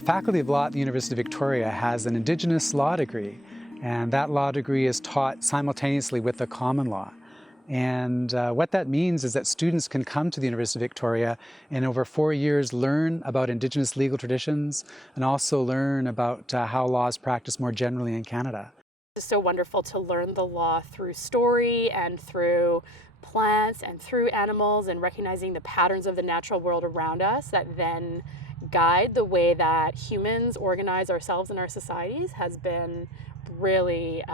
Faculty of Law at the University of Victoria has an Indigenous Law degree, and that law degree is taught simultaneously with the common law. And what that means is that students can come to the University of Victoria and over 4 years learn about Indigenous legal traditions and also learn about how law is practiced more generally in Canada. It's so wonderful to learn the law through story and through plants and through animals and recognizing the patterns of the natural world around us that then guide the way that humans organize ourselves and our societies has been really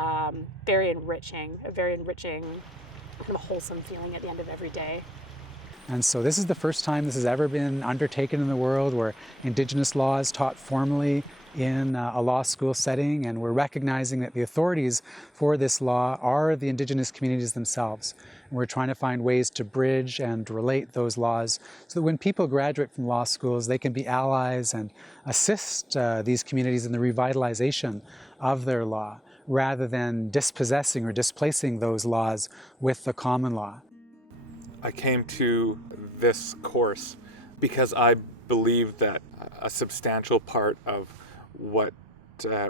very enriching, a very enriching, kind of wholesome feeling at the end of every day. And so this is the first time this has ever been undertaken in the world where Indigenous law is taught formally in a law school setting, and we're recognizing that the authorities for this law are the Indigenous communities themselves. And we're trying to find ways to bridge and relate those laws so that when people graduate from law schools, they can be allies and assist these communities in the revitalization of their law, rather than dispossessing or displacing those laws with the common law. I came to this course because I believe that a substantial part of what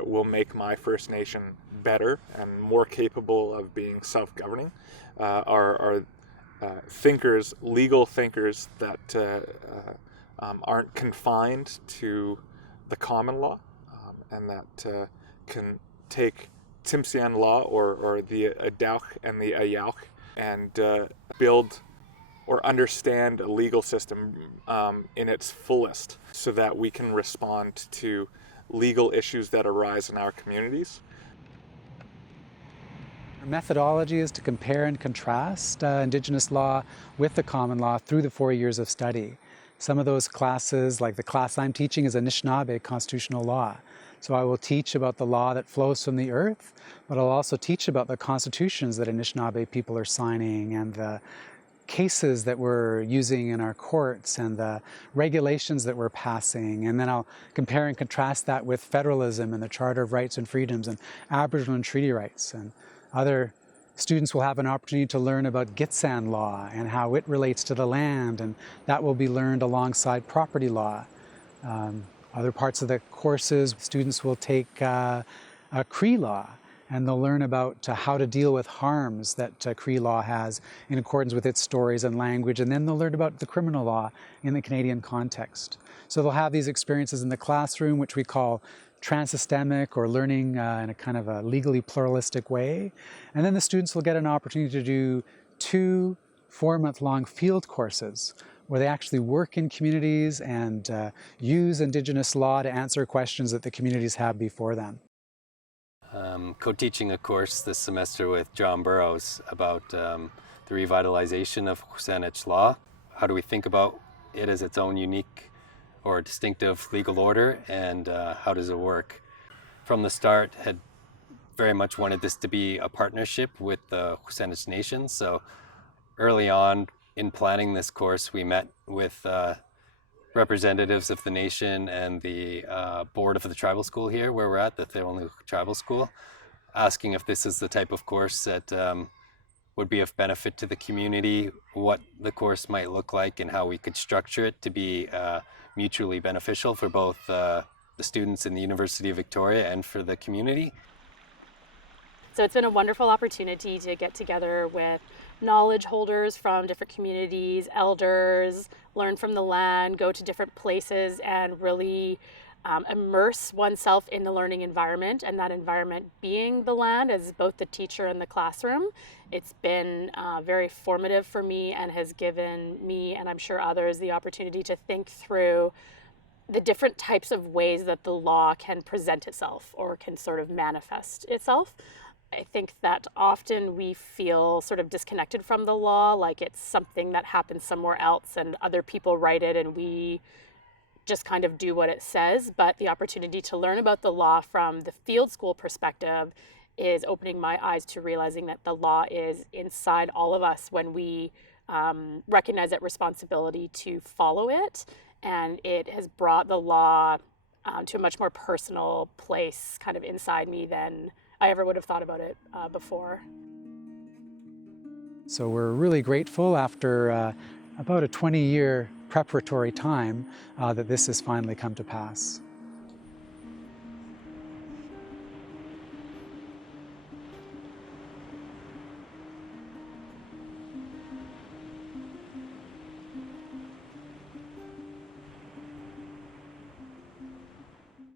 will make my First Nation better and more capable of being self-governing are thinkers, legal thinkers that aren't confined to the common law and that can take Tsimshian law or the Adauch and the Ayauch and build or understand a legal system in its fullest so that we can respond to legal issues that arise in our communities. Our methodology is to compare and contrast Indigenous law with the common law through the 4 years of study. Some of those classes, like the class I'm teaching, is Anishinaabe constitutional law. So I will teach about the law that flows from the earth, but I'll also teach about the constitutions that Anishinaabe people are signing and the cases that we're using in our courts and the regulations that we're passing. And then I'll compare and contrast that with federalism and the Charter of Rights and Freedoms and Aboriginal and treaty rights. And other students will have an opportunity to learn about Gitxsan law and how it relates to the land, and that will be learned alongside property law. Other parts of the courses, students will take Cree law, and they'll learn about how to deal with harms that Cree law has in accordance with its stories and language, and then they'll learn about the criminal law in the Canadian context. So they'll have these experiences in the classroom, which we call trans-systemic or learning in a kind of a legally pluralistic way. And then the students will get an opportunity to do 2 4-month-long field courses where they actually work in communities and use Indigenous law to answer questions that the communities have before them. Co-teaching a course this semester with John Burrows about the revitalization of Coteaching law. How do we think about it as its own unique or distinctive legal order, and how does it work? From the start, had very much wanted this to be a partnership with the Coteaching Nation. So early on in planning this course, we met with representatives of the nation and the board of the tribal school here where we're at, the Theronlu Tribal School, asking if this is the type of course that would be of benefit to the community, what the course might look like, and how we could structure it to be mutually beneficial for both the students in the University of Victoria and for the community. So it's been a wonderful opportunity to get together with knowledge holders from different communities, elders, learn from the land, go to different places and really immerse oneself in the learning environment, and that environment being the land as both the teacher and the classroom. It's been very formative for me and has given me, and I'm sure others, the opportunity to think through the different types of ways that the law can present itself or can sort of manifest itself. I think that often we feel sort of disconnected from the law, like it's something that happens somewhere else and other people write it and we just kind of do what it says. But the opportunity to learn about the law from the field school perspective is opening my eyes to realizing that the law is inside all of us when we recognize that responsibility to follow it. And it has brought the law to a much more personal place kind of inside me than I ever would have thought about it before. So we're really grateful after about a 20-year preparatory time that this has finally come to pass.